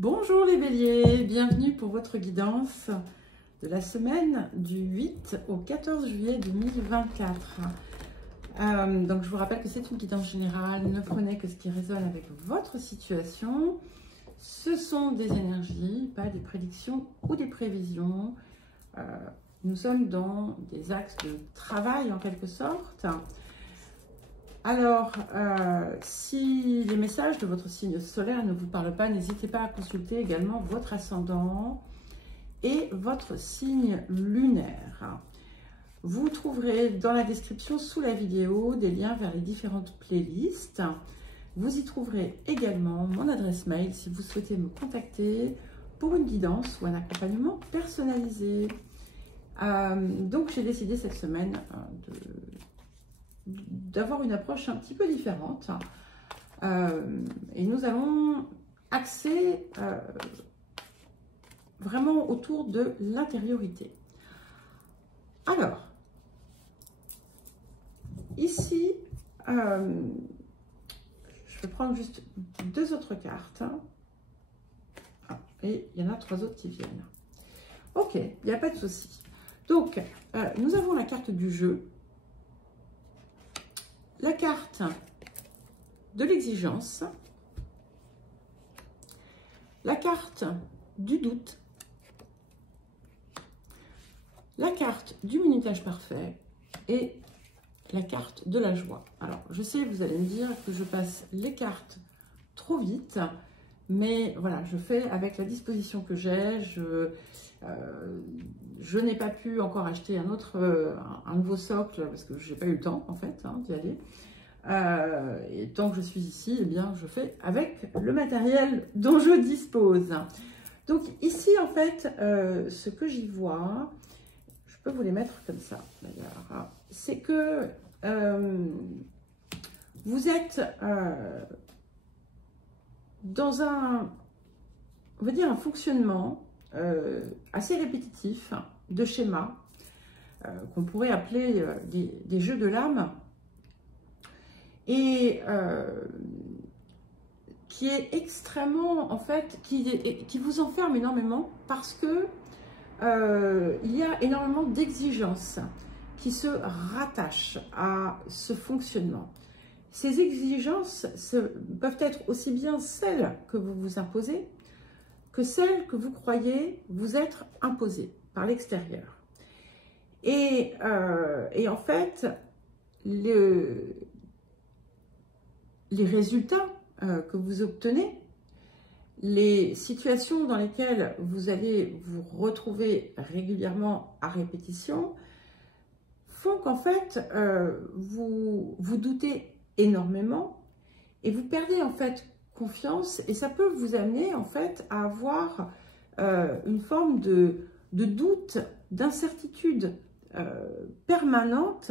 Bonjour les béliers, bienvenue pour votre guidance de la semaine du 8 au 14 juillet 2024. Donc je vous rappelle que c'est une guidance générale, ne prenez que ce qui résonne avec votre situation. Ce sont des énergies, pas des prédictions ou des prévisions. Nous sommes dans des axes de travail en quelque sorte. Alors, si les messages de votre signe solaire ne vous parlent pas, n'hésitez pas à consulter également votre ascendant et votre signe lunaire. Vous trouverez dans la description sous la vidéo des liens vers les différentes playlists. Vous y trouverez également mon adresse mail si vous souhaitez me contacter pour une guidance ou un accompagnement personnalisé. Donc, j'ai décidé cette semaine d'avoir une approche un petit peu différente. Et nous allons axer vraiment autour de l'intériorité. Alors, ici, je vais prendre juste deux autres cartes. Et il y en a trois autres qui viennent. Ok, il n'y a pas de souci. Donc, nous avons la carte du jeu, la carte de l'exigence, la carte du doute, la carte du minutage parfait et la carte de la joie. Alors, je sais, vous allez me dire que je passe les cartes trop vite, mais voilà, je fais avec la disposition que j'ai. Je n'ai pas pu encore acheter un nouveau socle parce que je n'ai pas eu le temps en fait d'y aller. Et tant que je suis ici, eh bien, je fais avec le matériel dont je dispose. Donc ici, en fait, ce que j'y vois, je peux vous les mettre comme ça d'ailleurs, c'est que vous êtes dans un fonctionnement assez répétitif de schémas qu'on pourrait appeler des jeux de l'âme et qui est extrêmement, en fait, qui vous enferme énormément parce que il y a énormément d'exigences qui se rattachent à ce fonctionnement. Ces exigences peuvent être aussi bien celles que vous vous imposez que celles que vous croyez vous être imposées par l'extérieur. Et en fait, les résultats que vous obtenez, les situations dans lesquelles vous allez vous retrouver régulièrement à répétition, font qu'en fait, vous doutez énormément et vous perdez en fait confiance, et ça peut vous amener en fait à avoir une forme de doute, d'incertitude permanente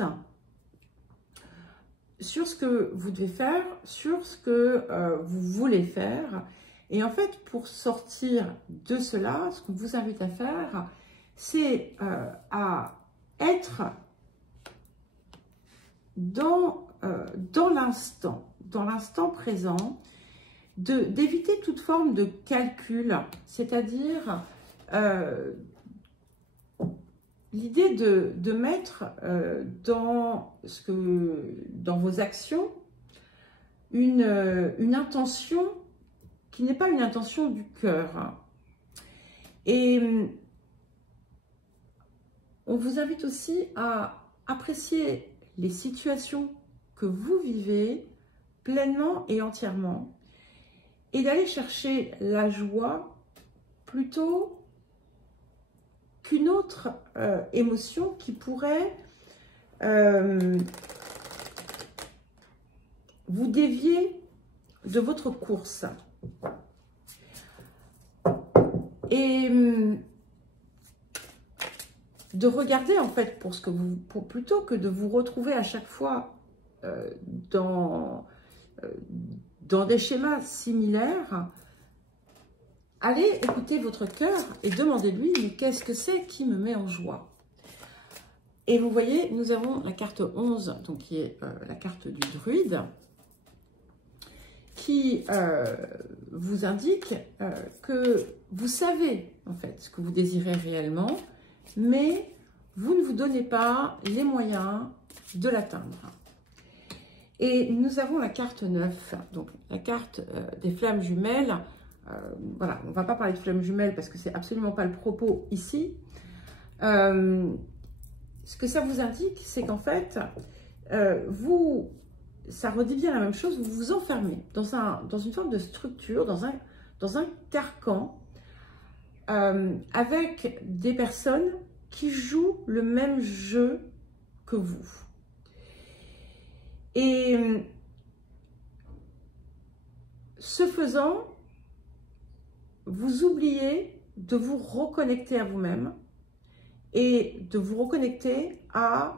sur ce que vous devez faire, sur ce que vous voulez faire. Et en fait, pour sortir de cela, ce qu'on vous invite à faire, c'est à être dans l'instant présent, d'éviter toute forme de calcul, c'est-à-dire l'idée de mettre dans vos actions une intention qui n'est pas une intention du cœur. Et on vous invite aussi à apprécier les situations que vous vivez pleinement et entièrement, et d'aller chercher la joie plutôt qu'une autre émotion qui pourrait vous dévier de votre course. Et de regarder en fait plutôt que de vous retrouver à chaque fois dans des schémas similaires, allez écouter votre cœur et demandez-lui, mais qu'est-ce que c'est qui me met en joie? Et vous voyez, nous avons la carte 11, donc qui est la carte du druide. qui vous indique que vous savez en fait ce que vous désirez réellement, mais vous ne vous donnez pas les moyens de l'atteindre. Et nous avons la carte 9, donc la carte des flammes jumelles. Voilà, on ne va pas parler de flammes jumelles parce que c'est absolument pas le propos ici. Ce que ça vous indique, c'est qu'en fait, ça redit bien la même chose, vous vous enfermez dans une forme de structure, dans un carcan, avec des personnes qui jouent le même jeu que vous. Et ce faisant, vous oubliez de vous reconnecter à vous-même et de vous reconnecter à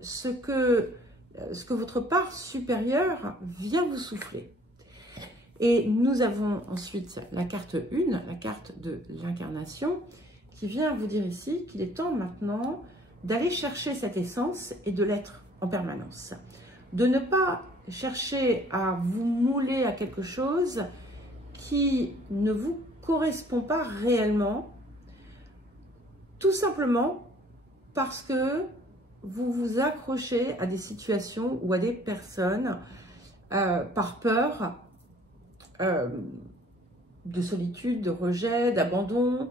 ce que votre part supérieure vient vous souffler. Et nous avons ensuite la carte 1, la carte de l'incarnation, qui vient vous dire ici qu'il est temps maintenant d'aller chercher cette essence et de l'être en permanence. De ne pas chercher à vous mouler à quelque chose qui ne vous correspond pas réellement, tout simplement parce que vous vous accrochez à des situations ou à des personnes par peur de solitude, de rejet, d'abandon.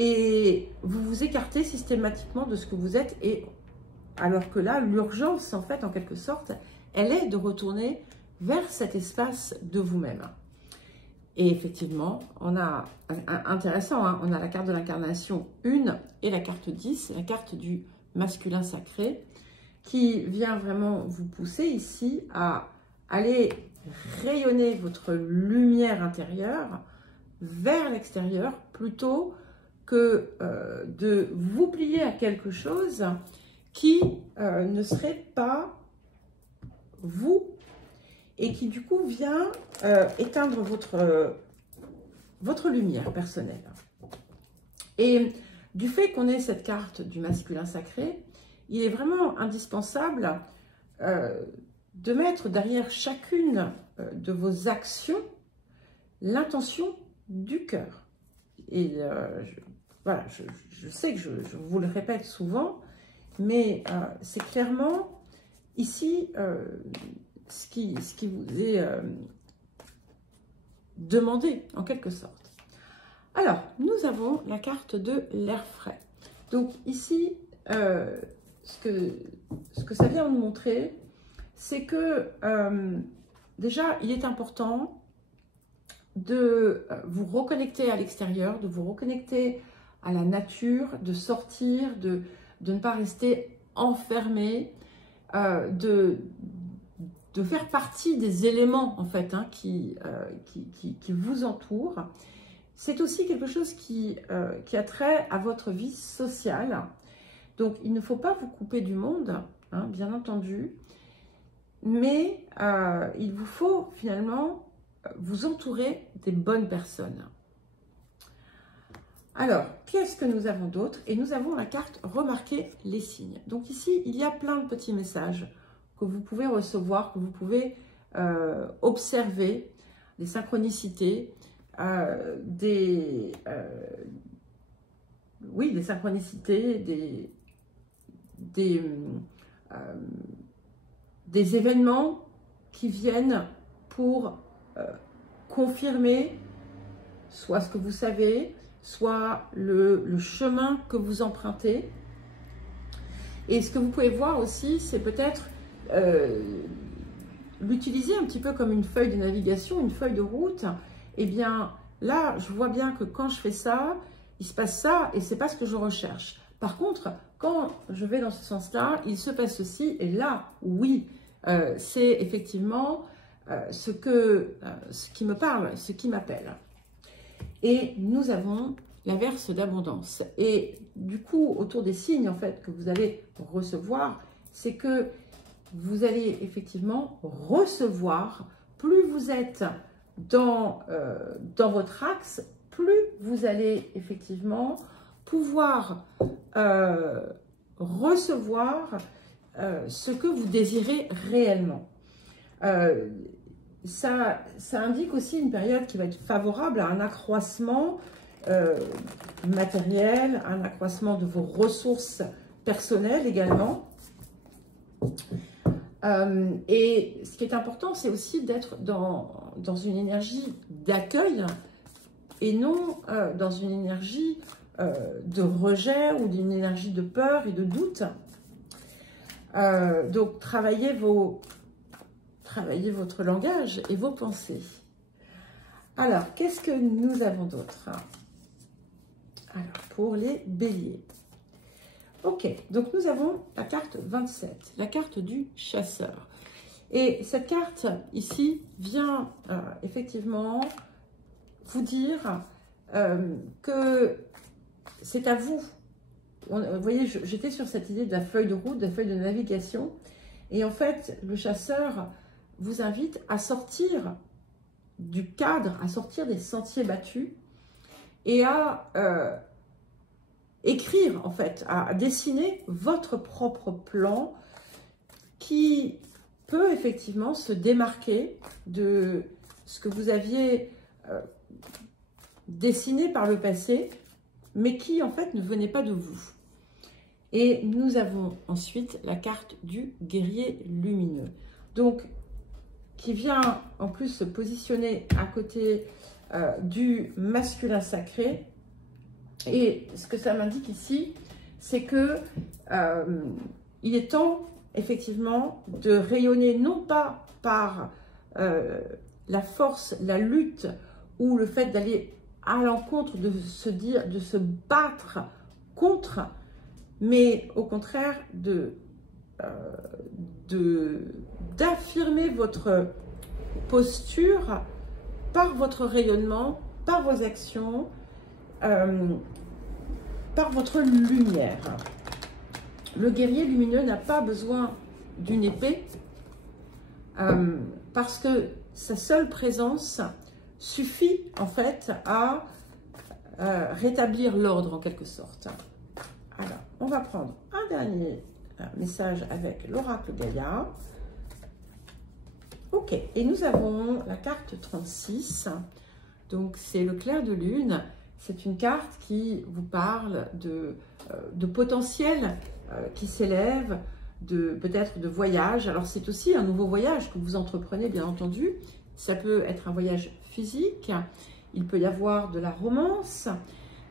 Et vous vous écartez systématiquement de ce que vous êtes, et alors que là, l'urgence, en fait, en quelque sorte, elle est de retourner vers cet espace de vous-même. Et effectivement, on a, intéressant, hein, on a la carte de l'incarnation 1 et la carte 10, la carte du masculin sacré, qui vient vraiment vous pousser ici à aller rayonner votre lumière intérieure vers l'extérieur, plutôt que de vous plier à quelque chose qui ne serait pas vous et qui du coup vient éteindre votre lumière personnelle. Et du fait qu'on ait cette carte du masculin sacré, il est vraiment indispensable de mettre derrière chacune de vos actions l'intention du cœur. Et voilà, je sais que je vous le répète souvent, mais c'est clairement ici ce qui vous est demandé en quelque sorte. Alors, nous avons la carte de l'air frais. Donc ici, ce que ça vient nous montrer, c'est que déjà, il est important de vous reconnecter à l'extérieur, de vous reconnecter à la nature, de sortir, de ne pas rester enfermé, de faire partie des éléments en fait hein, qui vous entourent. C'est aussi quelque chose qui a trait à votre vie sociale. Donc, il ne faut pas vous couper du monde, hein, bien entendu, mais il vous faut finalement vous entourer des bonnes personnes. Alors, qu'est-ce que nous avons d'autre? Et nous avons la carte « Remarquer les signes ». Donc ici, il y a plein de petits messages que vous pouvez recevoir, que vous pouvez observer, des synchronicités, des synchronicités, des événements qui viennent pour confirmer soit ce que vous savez, soit le chemin que vous empruntez. Et ce que vous pouvez voir aussi, c'est peut-être l'utiliser un petit peu comme une feuille de navigation, une feuille de route. Eh bien, là, je vois bien que quand je fais ça, il se passe ça et c'est pas ce que je recherche. Par contre, quand je vais dans ce sens-là, il se passe ceci et là, oui, c'est effectivement ce qui me parle, ce qui m'appelle. Et nous avons l'averse d'abondance. Et du coup, autour des signes en fait que vous allez recevoir, c'est que vous allez effectivement recevoir, plus vous êtes dans votre axe, plus vous allez effectivement pouvoir recevoir ce que vous désirez réellement. Ça indique aussi une période qui va être favorable à un accroissement matériel, un accroissement de vos ressources personnelles également. Et ce qui est important, c'est aussi d'être dans une énergie d'accueil et non dans une énergie de rejet ou d'une énergie de peur et de doute. Donc, travaillez votre langage et vos pensées. Alors, qu'est-ce que nous avons d'autre? Alors, pour les béliers. Ok, donc nous avons la carte 27, la carte du chasseur. Et cette carte ici vient effectivement vous dire que c'est à vous. Vous voyez, j'étais sur cette idée de la feuille de route, de la feuille de navigation. Et en fait, le chasseur vous invite à sortir du cadre, à sortir des sentiers battus et à écrire, en fait, à dessiner votre propre plan qui peut effectivement se démarquer de ce que vous aviez dessiné par le passé, mais qui, en fait, ne venait pas de vous. Et nous avons ensuite la carte du guerrier lumineux. Donc, qui vient en plus se positionner à côté du masculin sacré. Et ce que ça m'indique ici, c'est que il est temps, effectivement, de rayonner non pas par la force, la lutte ou le fait d'aller à l'encontre, de se battre contre, mais au contraire d'affirmer votre posture par votre rayonnement, par vos actions, par votre lumière. Le guerrier lumineux n'a pas besoin d'une épée parce que sa seule présence suffit en fait à rétablir l'ordre en quelque sorte. Alors, on va prendre un dernier message avec l'oracle Gaïa. Ok, et nous avons la carte 36. Donc, c'est le clair de lune. C'est une carte qui vous parle de potentiel qui s'élève, peut-être de voyage. Alors, c'est aussi un nouveau voyage que vous entreprenez, bien entendu. Ça peut être un voyage physique. Il peut y avoir de la romance.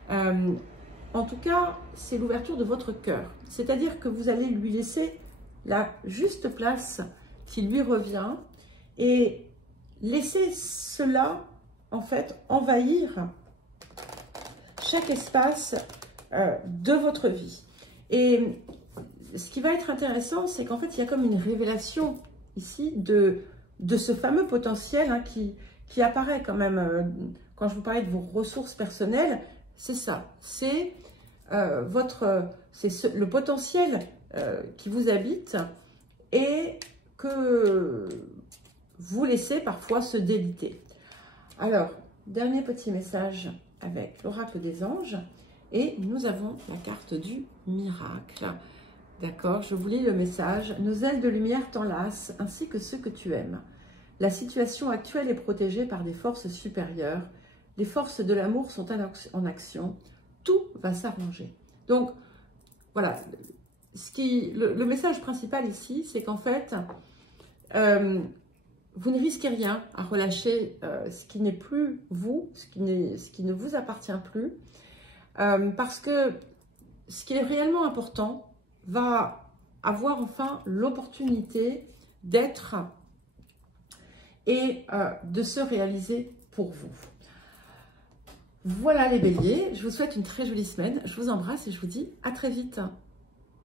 En tout cas, c'est l'ouverture de votre cœur. C'est-à-dire que vous allez lui laisser la juste place qui lui revient et laisser cela, en fait, envahir chaque espace de votre vie. Et ce qui va être intéressant, c'est qu'en fait, il y a comme une révélation ici de ce fameux potentiel hein, qui apparaît quand même quand je vous parlais de vos ressources personnelles. C'est ça, c'est le potentiel qui vous habite et que vous laissez parfois se déliter. Alors, dernier petit message avec l'oracle des anges et nous avons la carte du miracle. D'accord, je vous lis le message. Nos ailes de lumière t'enlacent ainsi que ceux que tu aimes. La situation actuelle est protégée par des forces supérieures. Les forces de l'amour sont en action. Tout va s'arranger. Donc, voilà. Le message principal ici, c'est qu'en fait, vous ne risquez rien à relâcher ce qui n'est plus vous, ce qui ne vous appartient plus. Parce que ce qui est réellement important va avoir enfin l'opportunité d'être et de se réaliser pour vous. Voilà les béliers, je vous souhaite une très jolie semaine, je vous embrasse et je vous dis à très vite.